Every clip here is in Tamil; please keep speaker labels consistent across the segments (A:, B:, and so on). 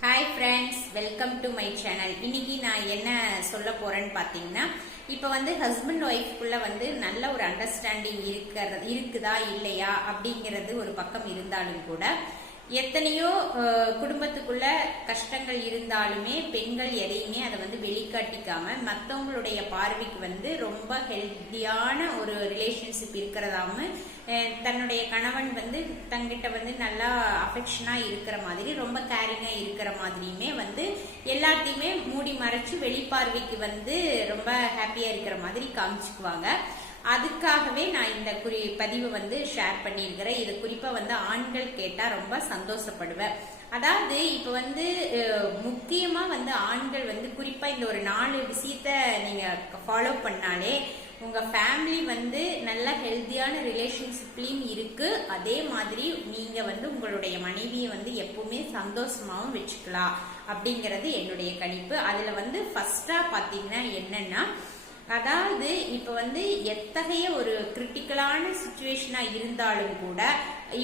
A: Hi friends welcome to my channel இன்னைக்கு நான் என்ன சொல்ல போறேன்னு பார்த்தீங்கன்னா இப்போ வந்து ஹஸ்பண்ட் ஒய்ஃப்குள்ள வந்து நல்ல ஒரு அண்டர்ஸ்டாண்டிங் இருக்கிறது இருக்குதா இல்லையா அப்படிங்கிறது ஒரு பக்கம் இருந்தாலும் கூட எத்தனையோ குடும்பத்துக்குள்ள கஷ்டங்கள் இருந்தாலுமே பெண்கள் எதையுமே அதை வந்து வெளிக்காட்டிக்காம மற்றவங்களுடைய பார்வைக்கு வந்து ரொம்ப ஹெல்த்தியான ஒரு ரிலேஷன்ஷிப் இருக்கிறதாம தன்னுடைய கணவன் வந்து தங்கிட்ட வந்து நல்லா அஃபெக்ஷனா இருக்கிற மாதிரி ரொம்ப கேரிங்கா இருக்கிற மாதிரியுமே வந்து எல்லாத்தையுமே மூடி மறைச்சு வெளிப்பார்வைக்கு வந்து ரொம்ப ஹாப்பியா இருக்கிற மாதிரி காமிச்சுக்குவாங்க. அதுக்காகவே நான் இந்த குறி பதிவு வந்து ஷேர் பண்ணியிருக்கிறேன். இது குறிப்பாக வந்து ஆண்கள் கேட்டால் ரொம்ப சந்தோஷப்படுவேன். அதாவது இப்போ வந்து முக்கியமாக வந்து ஆண்கள் வந்து குறிப்பாக இந்த ஒரு நாலு விஷயத்த நீங்கள் ஃபாலோ பண்ணாலே உங்கள் ஃபேமிலி வந்து நல்ல ஹெல்த்தியான ரிலேஷன்ஷிப்லேயும் இருக்குது அதே மாதிரி நீங்கள் வந்து உங்களுடைய மனைவியை வந்து எப்பவுமே சந்தோஷமாகவும் வச்சுக்கலாம். அப்படிங்கிறது என்னுடைய கணிப்பு. அதில் வந்து ஃபஸ்ட்டாக பார்த்தீங்கன்னா என்னென்னா அதாவது இப்ப வந்து எத்தகைய ஒரு கிரிட்டிக்கலான சுச்சுவேஷனா இருந்தாலும் கூட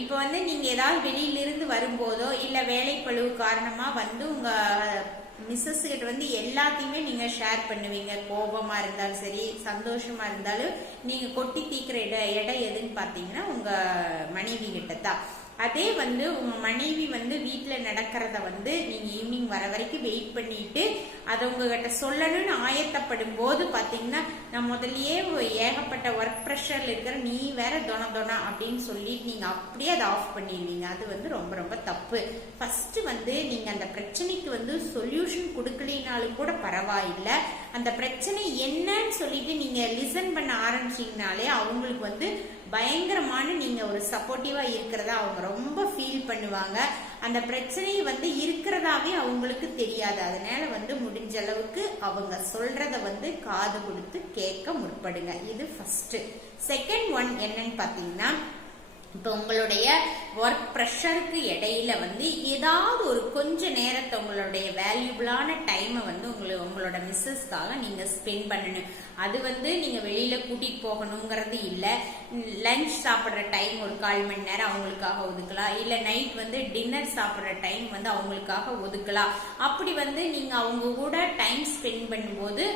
A: இப்ப வந்து நீங்க ஏதாவது வெளியிலிருந்து வரும்போதோ இல்ல வேலைப்பழுவு காரணமா வந்து உங்க மிஸ்ஸஸ் கிட்ட வந்து எல்லாத்தையுமே நீங்க ஷேர் பண்ணுவீங்க. கோபமா இருந்தாலும் சரி சந்தோஷமா இருந்தாலும் நீங்க கொட்டி தீக்கிற இட இடம் எதுன்னு பாத்தீங்கன்னா உங்க மனைவி கிட்ட தான். அதே வந்து உங்க மனைவி வந்து வீட்டில் நடக்கிறத வந்து நீங்க ஈவினிங் வர வரைக்கும் வெயிட் பண்ணிட்டு அதை உங்ககிட்ட சொல்லணும்னு ஆயத்தப்படும் போது பாத்தீங்கன்னா நான் முதல்லயே ஏகப்பட்ட ஒர்க் ப்ரெஷர்ல இருக்கிற நீ வேற தொன தொன அப்படின்னு சொல்லிட்டு நீங்க அப்படியே அதை ஆஃப் பண்ணிடுவீங்க. அது வந்து ரொம்ப ரொம்ப தப்பு. ஃபர்ஸ்ட் வந்து நீங்க அந்த பிரச்சனைக்கு வந்து சொல்யூஷன் கொடுக்கலினாலும் கூட பரவாயில்லை. அந்த பிரச்சனை என்னன்னு சொல்லிட்டு நீங்க லிசன் பண்ண ஆரம்பிச்சீங்கனாலே அவங்களுக்கு வந்து பயங்கரமான நீங்க ஒரு சப்போர்ட்டிவா இருக்கிறதா அவங்க ரொம்ப ஃபீல் பண்ணுவாங்க. அந்த பிரச்சனை வந்து இருக்கிறதாவே அவங்களுக்கு தெரியாது. அதனால வந்து முடிஞ்ச அளவுக்கு அவங்க சொல்றத வந்து காது கொடுத்து கேட்க முற்படுங்க. இது ஃபர்ஸ்ட் செகண்ட் ஒன் என்னன்னு பாத்தீங்கன்னா இப்போ உங்களுடைய ஒர்க் ப்ரெஷருக்கு இடையில வந்து ஏதாவது ஒரு கொஞ்ச நேரத்தை உங்களுடைய வேல்யூபிளான டைமை வந்து உங்களை உங்களோட மிஸ்ஸஸ்க்காக நீங்கள் ஸ்பெண்ட் பண்ணணும். அது வந்து நீங்கள் வெளியில் கூட்டிகிட்டு போகணுங்கிறது இல்லை. லஞ்ச் சாப்பிட்ற டைம் ஒரு கால் மணி நேரம் அவங்களுக்காக ஒதுக்கலாம். இல்லை நைட் வந்து டின்னர் சாப்பிட்ற டைம் வந்து அவங்களுக்காக ஒதுக்கலாம். அப்படி வந்து நீங்கள் அவங்க கூட டைம் ஸ்பெண்ட் பண்ணும்போது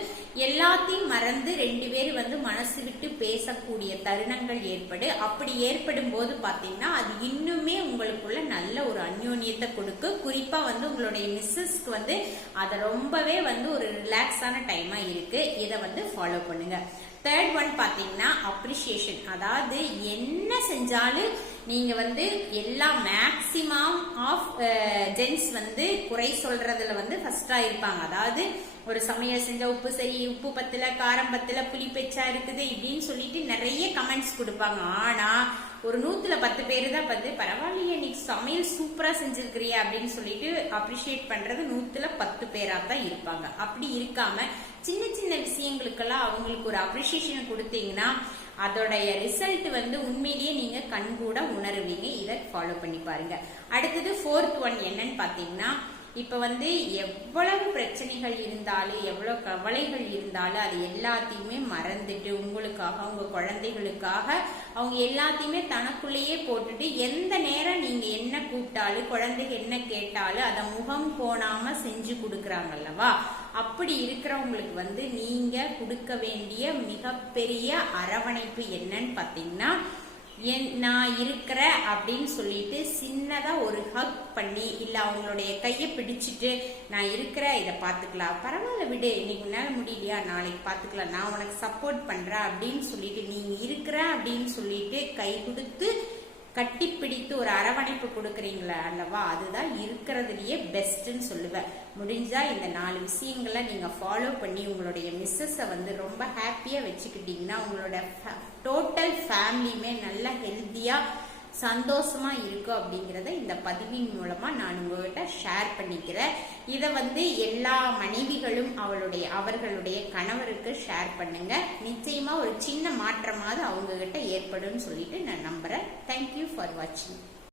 A: எல்லாத்தையும் மறந்து ரெண்டு பேரும் வந்து மனசு விட்டு பேசக்கூடிய தருணங்கள் ஏற்படு. அப்படி ஏற்படும் போது பார்த்தீங்கன்னா அது இன்னுமே உங்களுக்குள்ள நல்ல ஒரு அந்யோன்யத்தை கொடுக்கு. குறிப்பாக வந்து உங்களுடைய மிஸ்ஸஸ்க்கு வந்து அதை ரொம்பவே வந்து ஒரு ரிலாக்ஸான டைமாக இருக்கு. இதை வந்து ஃபாலோ பண்ணுங்க. தேர்ட் ஒன் பார்த்தீங்கன்னா அப்ரிஷியேஷன் அதாவது என்ன செஞ்சாலும் நீங்கள் வந்து எல்லா மேக்சிமம் ஆஃப் ஜென்ஸ் வந்து குறை சொல்றதுல வந்து ஃபர்ஸ்டா இருப்பாங்க. அதாவது ஒரு சமையல் செஞ்ச உப்பு சரி உப்பு பத்தில் காரம் பத்தில் புளி பெச்சா இருக்குது இப்படின்னு சொல்லிட்டு நிறைய கமெண்ட்ஸ் கொடுப்பாங்க. ஆனால் ஒரு நூத்துல பத்து பேர் தான் பார்த்து பரவாயில்லையே நீ சமையல் சூப்பரா செஞ்சிருக்கிறிய அப்படின்னு சொல்லிட்டு அப்ரிஷியேட் பண்றது நூத்துல பத்து பேரா தான் இருப்பாங்க. அப்படி இருக்காம சின்ன சின்ன விஷயங்களுக்கெல்லாம் அவங்களுக்கு ஒரு அப்ரிசியேஷன் கொடுத்தீங்கன்னா அதோடைய ரிசல்ட் வந்து உண்மையிலேயே நீங்க கண்கூட உணருவீங்க. இதை ஃபாலோ பண்ணி பாருங்க. அடுத்தது ஃபோர்த் ஒன் என்னன்னு பாத்தீங்கன்னா இப்ப வந்து எவ்வளவு பிரச்சனைகள் இருந்தாலும் எவ்வளவு கவலைகள் இருந்தாலும் அது எல்லாத்தையுமே மறந்துட்டு உங்களுக்காக உங்க குழந்தைகளுக்காக அவங்க எல்லாத்தையுமே தனக்குள்ளேயே போட்டுட்டு எந்த நேரம் நீங்க என்ன கூப்பிட்டாலும் குழந்தைங்க என்ன கேட்டாலும் அதை முகம் கோணாம செஞ்சு கொடுக்கறாங்கல்லவா அப்படி இருக்கிறவங்களுக்கு வந்து நீங்க கொடுக்க வேண்டிய மிகப்பெரிய அரவணைப்பு என்னன்னு பாத்தீங்கன்னா என் நான் இருக்கிற அப்படின்னு சொல்லிட்டு சின்னதா ஒரு ஹக் பண்ணி இல்ல அவங்களுடைய கையை பிடிச்சிட்டு நான் இருக்கிற இதை பாத்துக்கலாம் பரவாயில்ல விடு இன்னைக்கு உன்னால முடியலையா? நாளைக்கு பாத்துக்கலாம் நான் உனக்கு சப்போர்ட் பண்றேன் அப்படின்னு சொல்லிட்டு நீங்கள் இருக்கிற அப்படின்னு சொல்லிட்டு கை கொடுத்து கட்டிப்பிடித்து ஒரு அரவணைப்பு கொடுக்குறீங்களா அல்லவா? அதுதான் இருக்கிறதுலயே பெஸ்ட்னு சொல்லுவேன். முடிஞ்சா இந்த நாலு விஷயங்களை நீங்க ஃபாலோ பண்ணி உங்களுடைய மிஸ்ஸஸை வந்து ரொம்ப ஹாப்பியா வச்சுக்கிட்டீங்கன்னா உங்களோட டோட்டல் ஃபேமிலியுமே நல்ல ஹெல்த்தியா சந்தோஷமா இருக்கும் அப்படிங்கிறத இந்த பதிவின் மூலமா நான் உங்ககிட்ட ஷேர் பண்ணிக்கிறேன். இதை வந்து எல்லா மனைவிகளும் அவளுடைய அவர்களுடைய கணவருக்கு ஷேர் பண்ணுங்க. நிச்சயமா ஒரு சின்ன மாற்றமாவது அவங்க கிட்ட ஏற்படும் சொல்லிட்டு நான் நம்புறேன். தேங்க்யூ ஃபார் வாட்சிங்